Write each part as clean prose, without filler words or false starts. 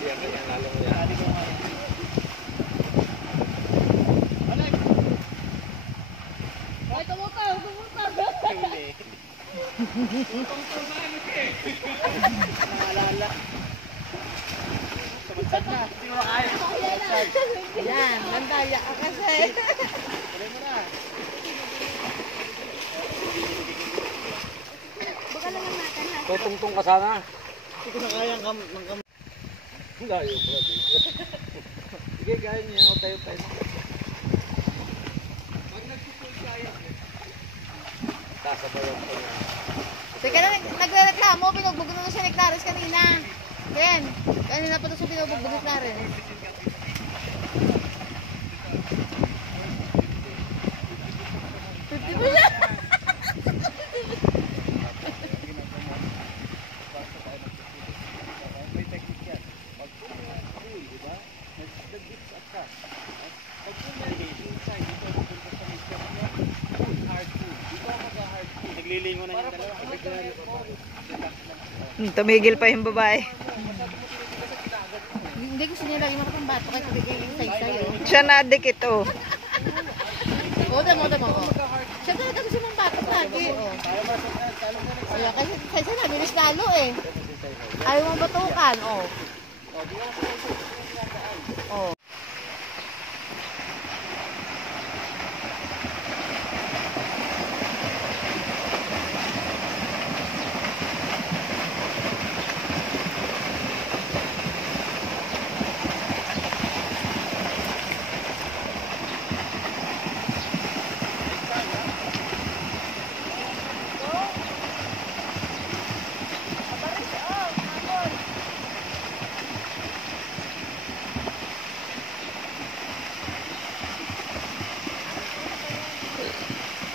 Siya kaya lalo mo yan. Ay, tumutang! Huli. Naalala. Sabad na. Hindi mo kaya. Yan, nandaya ka kasi. Tuloy mo na. Baka naman natin ha. Tutungtong ka sana. Hindi ko na kaya ang layo pa. Sige, gaya niya. O tayo. Pag nagsusul tayo. Sasabayan ko na. Teka na, nagre-reklamo. Pinugbog na siya ni Clarice kanina. Ken, kanina pa ito siya pinugbog ni Clarice. Pipti mo siya! May technique yan. Pag pull, di ba? Nag-gets up ka. Pag pull yan, inside, dito pupunta sa mister mo. Pull, hard pull. Dito mag-hard pull. Naglilingo na yung dalawa. Tumigil pa yung babae. Hindi gusto niya lagi makatambato kahit nabigay yung saysay. Siya nadikit oh. Mo. Siya talaga gusto mong batok lagi. Kaya kasi saysay na, bilis lalo eh. Ayaw mong batukan, oh. Oh.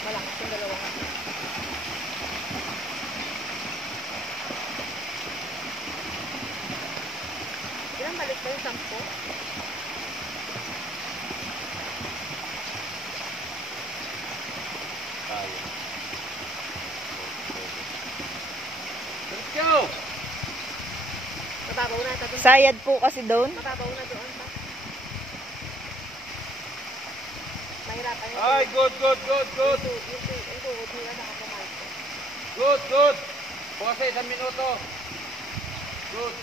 Malakas yung dalawa. Ilang balik ba yung 10? Tayo. Let's go! Mababaw na ito. Sayad po kasi doon. Mababaw na doon pa. Mahirapan yun. Ay, good. Yung tuhod nila nakapamalto. Good. Bukas sa 1 minuto. Good.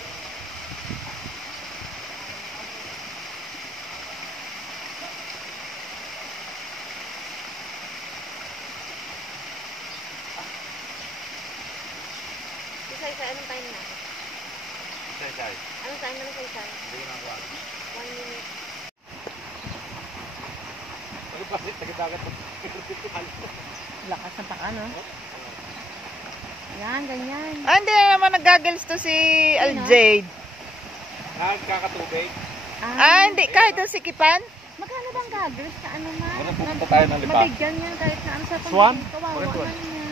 Isa-isa, anong time na? Say. Anong time na isa-isa? Hindi ko nakuha. 1 minute. Ano pa? Tagadagat pa. Lakas ng paka, no? Yan, ganyan. Ah, hindi na naman nag-goggles to si Aljade. Nagkakatubig. Hindi. Kahit to si Kipan. Magkano bang goggles na ano man? Ano, pupunta tayo ng lipa? Mabigyan niya kahit na ano sa pang- Swan? Kawawa Bakit swan? naman niya.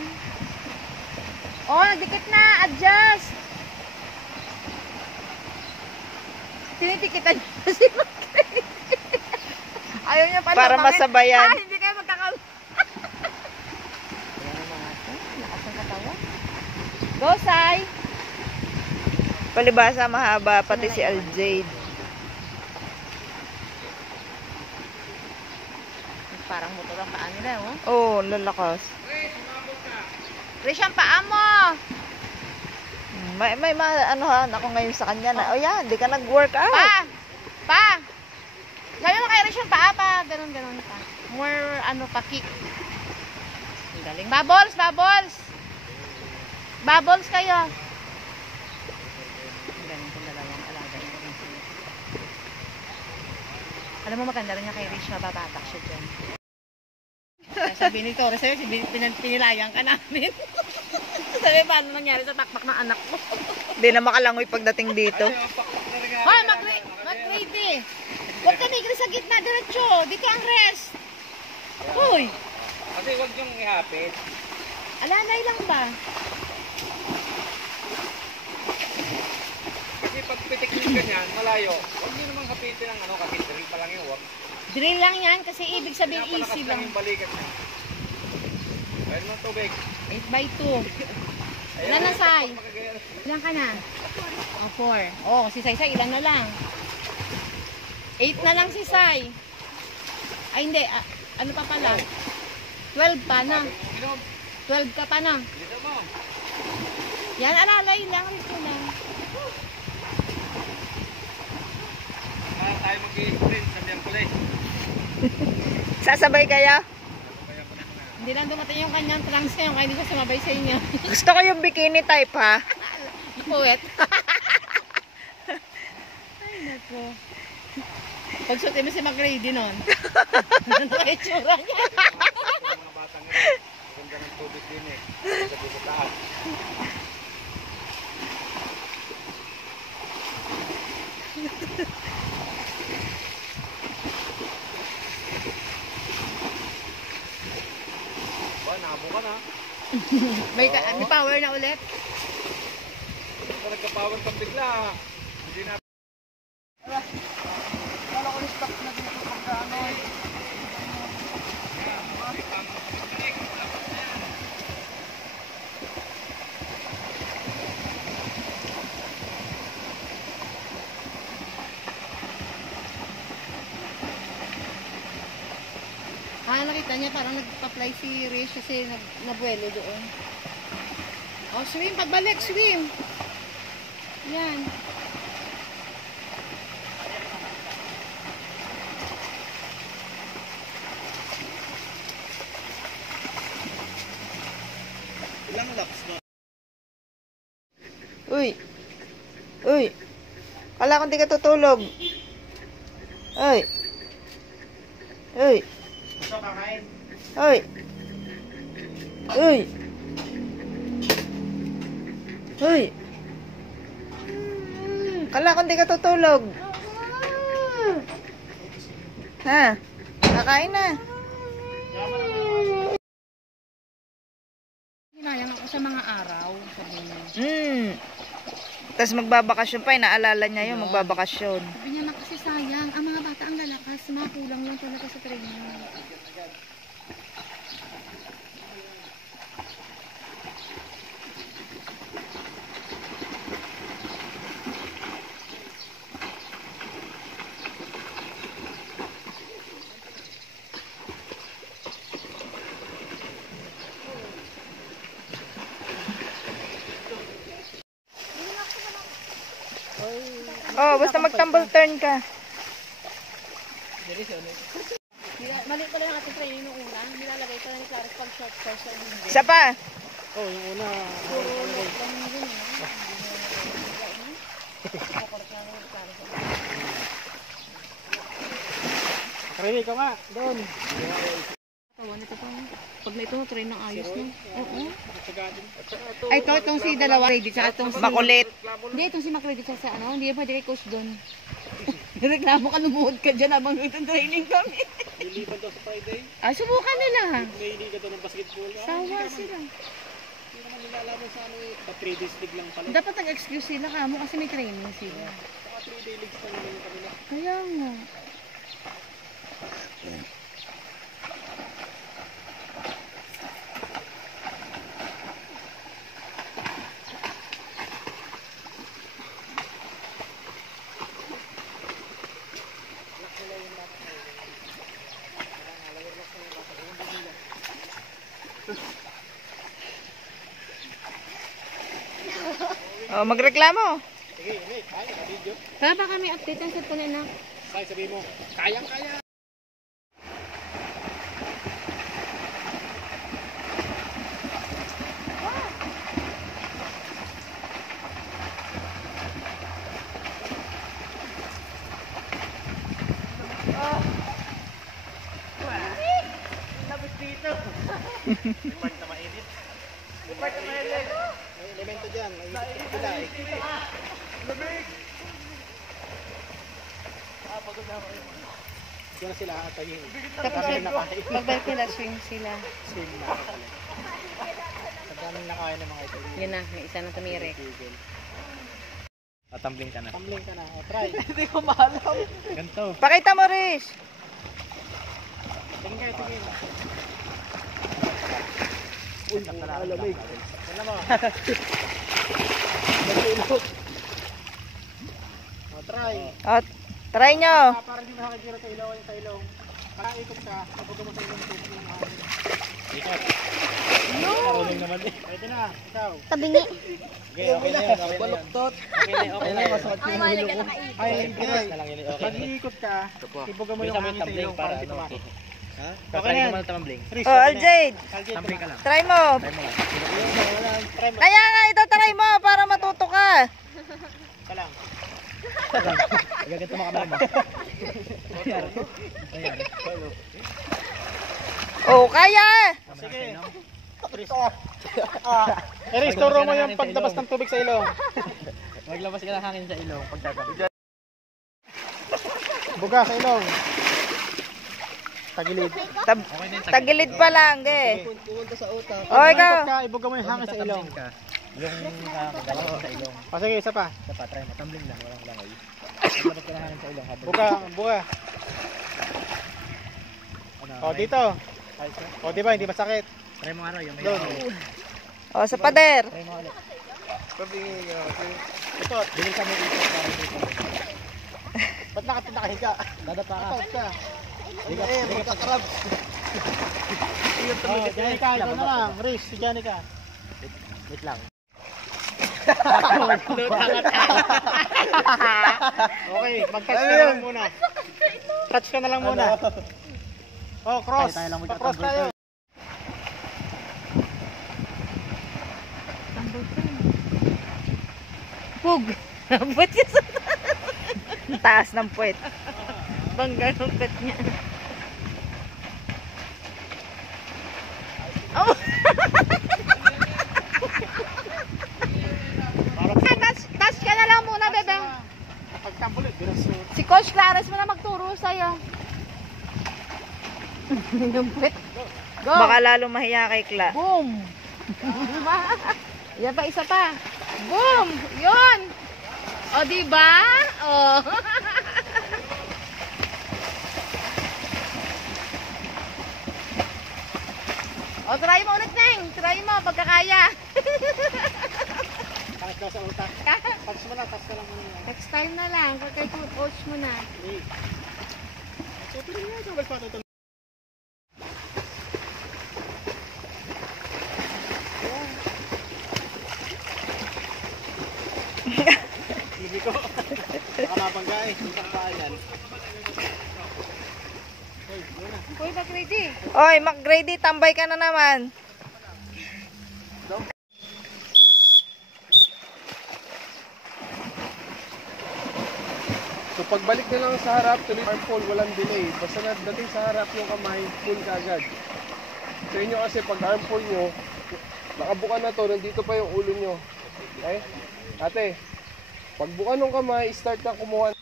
Oh, nagdikit na. Adjust. Tinitikitan niya si Macri. Ayaw niya pala. Para masabayan. Hindi kayo magkakaw. Ayan ang mga ito. Lakas ng katawan. Go, Sai. Palibasa mahaba pati si Aljade. Parang motor ang paa nila, oh. Oh, lalakas. Rish, ang paa mo. May anuhan ako ngayon sa kanya na, oh yan, di ka nag-work out. Pa! Sabi mo kay Rish ang paa pa. Ganun pa. More, pa-kick. Ang galing. Bubbles! Bubbles kayo. Ang galing kong dalawang alaga. Alam mo, maganda rin niya kay Rish. Mababatak siya dyan. Sabi ni Torres, pinilayan ka namin. Sabi, paano nangyari sa takpak ng anak mo? Di na makalangoy pagdating dito. Hoy, mag-ready. Huwag ka migri sa gitna, diretso. Dito ang rest. Hoy. Kasi huwag yung ihapit. Alanay lang ba? Kasi pag pitik yung ganyan, malayo. Huwag nyo namang kapitin ng kapit. Drill pa lang yung huwag. Drill lang yan kasi ibig sabihin Pinapalakas easy lang lang. yung balikat niya. Kaya naman tubig. 8x2. Nanasay. Ilan ka na? Oh, 4. Oh, si Sai Sai, ilan na lang? 8 na lang si Sai. Ay, hindi. Ano pa pala? 12 pa na. 12 ka pa na. Dito mo. Yan, alalay lang. Ito lang. Kaya tayo mag-i-sprint sa Miyerkules. Sasabay kayo? Hindi lang dumating yung kanyang trunks ngayon, kaya hindi ko sumabay sa inyo. Gusto ko yung bikini type ha. Puwet. Ay, naku. Pagsutin mo si McRady nun. Ano ang itsura niya? Mga batang ito. Maganda ng tubig din eh. Sa bubutaan. Ba, nabo ka na. May power na ulit. Ito nagka-power pang bigla. Hindi na. Wala ko yung stock na dito pagkaano. Nakita niya parang nagpa-fly si Rish kasi nabuelo doon. Oh, swim. Pagbalik, swim. Yan. Ilang laps ba? Uy. Uy. Kala ko hindi ka tutulog. Uy. Uy. Gusto kakain? Uy. Uy. Uy. Kala ko hindi ka tutulog. Ha? Kakain na. Hinayang ako sa mga araw. Sabi niya. Tapos magbabakasyon pa. Naalala niya yun. Magbabakasyon. Sabi niya na kasi sayang. Ang mga bata ang lalakas. Kulang lang talaga sa training. Oh, basta mag-tumble turn ka. Mali pala yung ating training nung una. Nilalagay pa ni Clarence pag short course ang hindi. Isa pa. Oh, yung una. Puro lang yun. Karimi ka nga. Doon. Tawan ito pa. Pag na ito, train ng ayos na. Oo. At saka ito. Ay, itong si dalawa. Ready, tsaka itong si... Makulit. Hindi, itong si McReady sa ano. Hindi pwede kay coach doon. Reklamo ka, lumuhod ka dyan habang itong training kami. Liliban daw sa Friday. Ay, subukan nila. May hindi ka daw ng basketball. Sawa sila. Hindi naman nilalaman sa ano eh. Pa 3 days league lang pala. Dapat nag-excuse sila kamo kasi may training sila. Saka 3 day leagues na naman yung kanila. Kaya nga. Oh, magreklamo. Sige, Nick. Kaya ka video. Kaya baka may update ang set ko na na. Kaya sabihin mo, kayang-kaya. Labis dito. May part na mainit. May part na mainit. May elemento dyan. May pila eh. Labig! Pagod na ako. Kaya na sila atayin. Tapos magbalik nila, swing sila. Swim na. Sa daming nakain ng mga ito. Yun na, may isa na tumirik. Tatambling ka na. Tumbling ka na. O, try. Hindi ko ganito. Pakita mo, Rish. Tingin kayo, tingin. Uy, alamig. Yan naman. Nagulog. At, try nyo. Para hindi makakagiro sa ilaw yung sa ilong. Pakaikot ka, kapag mo sa ilong tubig yung hangin. Ikot. Marunong naman eh. Pwede na, ikaw. Tabingi. Okay na yan. Baluktot. Okay na yan. Ay, mahal ka nakaikot. Ay, Kiray. Mag-iikot ka, ibuga mo yung hangin sa ilong para hindi tumakot. Okay na yan. Oh, Aljade. Try mo. Kaya nga, ito try mo para matuto ka. Ka lang. Gaganto mo kamay mo. Oh, kaya. Sige. I-restore mo yung pagtabas ng tubig sa ilong. Maglabas ka ng hangin sa ilong pagtatabi. Buga sa ilong. Tagilid. Tagilid pa lang, ge. Pumunta sa utak. Oh, ikaw. Ka, ibuga mo yung hangin sa ilong. Yung magdala sa ilong. O sige, isa pa. Isa pa, try mo. Tumbling lang, walang langoy. Maglabas ka ng hangin sa ilong. Buga, buga. O dito. O di ba, hindi masakit. Try mo nga raw yung may Doon. Oh, sa pader. Try mo ulit. Ito, Bigil ka mo ito para dito. ba't nakahiga? Dadapa ka. Ito ka. Ligat, magkakarab. O, Janica, ikaw na lang. Riz, si Janica. Wait lang. Okay, mag-touch ka na lang muna. Touch ka na lang muna. Oh, cross. Tayo lang Pa-cross tayo. Pug. Ba't yun sa taas ng puwet? Bangga ng puwet niya. Oh! Touch ka na lang muna, bebe. Pagtambulit, binasot. Si Coach Clares mo na magturo sa'yo. Yung pet. Go. Baka lalo mahiya kay Kla. Boom. Yan pa, isa pa. Boom. Yun. O, diba? O. O, try mo ulit, Neng. Try mo, pagkakaya. Touch ka sa utak. Touch mo na, touch ka lang muna. Next time na lang. Kay coach mo na. So, tuloy nga, so, magpatutuloy. Hindi ko. Baka mabangga eh. Hindi ka paan yan. Uy, mag-ready. Oy, mag-ready, tambay ka na naman. So pagbalik na lang sa harap, tuloy arm pull, walang delay. Basta dating sa harap yung kamay, pull ka agad. Sa inyo kasi pag arm pull nyo, nakabuka na to, nandito pa yung ulo nyo. Okay? Ate, pagbuka ng kamay, start na kumuha.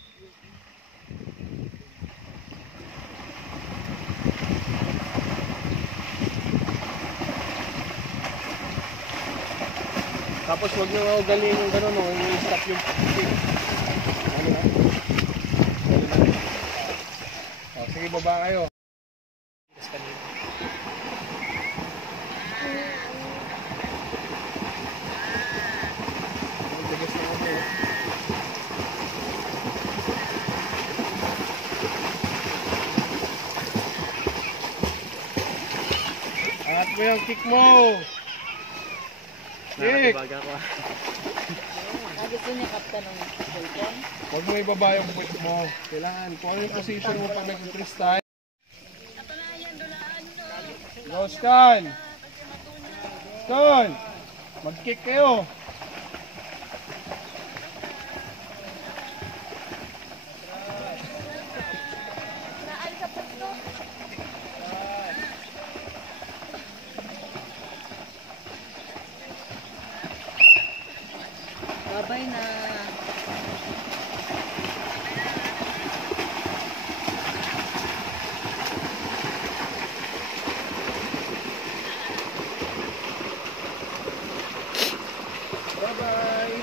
Tapos wag nyo nga ugaling yung gano'n, no? Yung stop yung kick. Ano na? Oh, sige, baba kayo. Bigas na ako. Angat mo yung kick mo. Kick! Gusto niya kapta ng cellphone? Huwag mo ibaba yung foot mo. Kailangan. Kung ano yung position mo pag nag-freestyle. Go, Stan! Stan! Mag-kick kayo. Babay na. Bye-bye.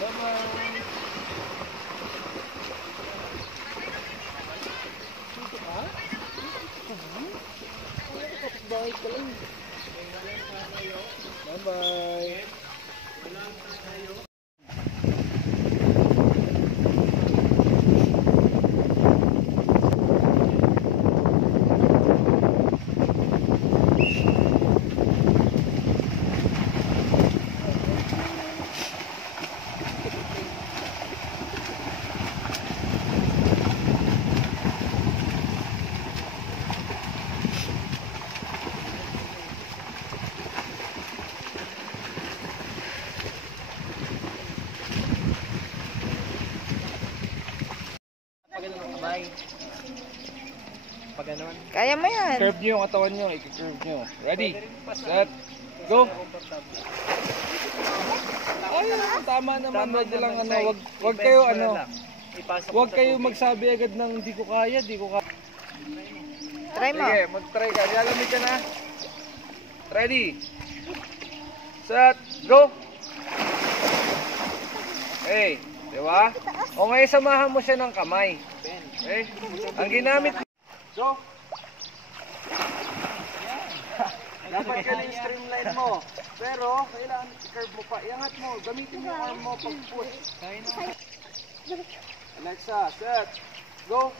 Bye-bye. Bye-bye. pag ganon. Kaya mo yan. Curve nyo yung katawan nyo, i-curve nyo. Ready, set, go! Ayun, tama naman, medyo lang ano, wag kayo ano, wag kayo magsabi agad ng di ko kaya, di ko kaya. Try mo. Sige, mag-try ka, nilalamig ka na. Ready, set, go! Okay, di ba? O ngayon samahan mo siya ng kamay. Okay, ang ginamit, go! Dapat ka yung streamline mo. Pero, kailangan i-curve mo pa. Iangat mo. Gamitin mo yung arm mo pag-push. Alexa, set. Go.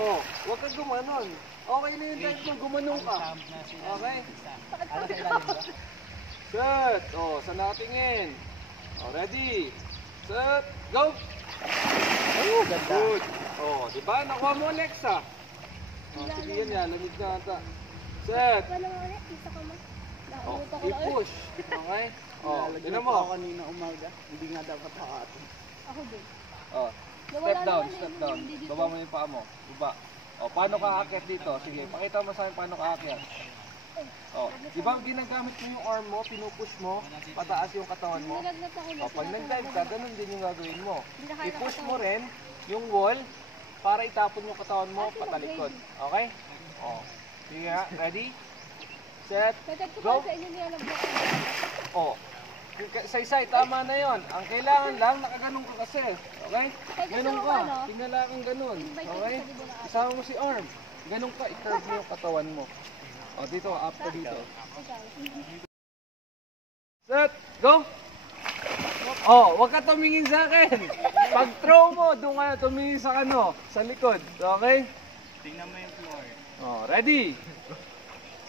Oh, huwag kang gumanon. Okay na yung time kung gumanong ka. Okay? Set. Oh, sa natingin. Oh, ready. Set. Go. Oh, ganda. Good. Oh, di ba? Nakuha mo, Alexa. Oh, sige yan. Lamig na ata. Set. Oh, i-push. Okay? Oh, tignan mo. Kanina umaga, hindi nga dapat hakatin. Ako din. Oh, step down, step down. Baba mo yung paa mo. Baba. Oh, paano ka aakyat dito? Sige, pakita mo sa akin paano ka aakyat. Oh, di ba ginagamit mo yung arm mo, pinupush mo, pataas yung katawan mo? Oh, pag nag-dive ka, ganun din yung gagawin mo. I-push mo rin yung wall para itapon yung katawan mo patalikod. Okay? Oh. Sige nga, ready? Set, go! Oh, saysay, tama na yon. Ang kailangan lang, nakaganon ka kasi. Okay? Ganon ka. Tingala kang ganon. Okay? Isama mo si arm. Ganon ka, i-curve mo yung katawan mo. Oh, dito, up ka dito. Set, go! Oh, wag ka tumingin sa akin. Pag throw mo, doon ka tumingin sa ano, sa likod. Okay? Tingnan mo yung floor. Oh, ready?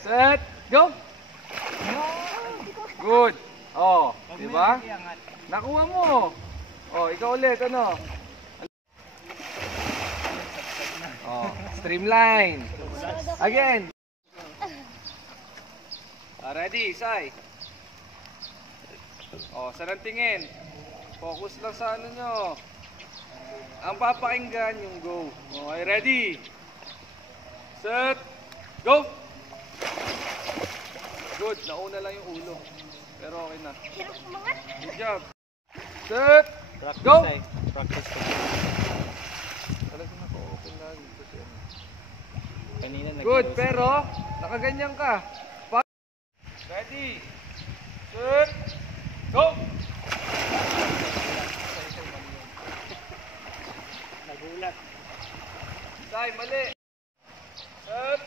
Set, go! Good. Oh, di ba? Nakuha mo. Oh, ikaw ulit, ano? Oh, streamline. Again. Ready, Sai? Oh, saan ang tingin? Focus lang sa ano nyo. Ang papakinggan yung go. Okay, ready? Set, go! Good, nauna lang yung ulo. Pero okay na. Good job. Set, go! Practice ko. Talagang naka-open lagi. Kanina Good, pero nakaganyan ka. Ready? Set, go! Nagulat. Sai, mali. Set,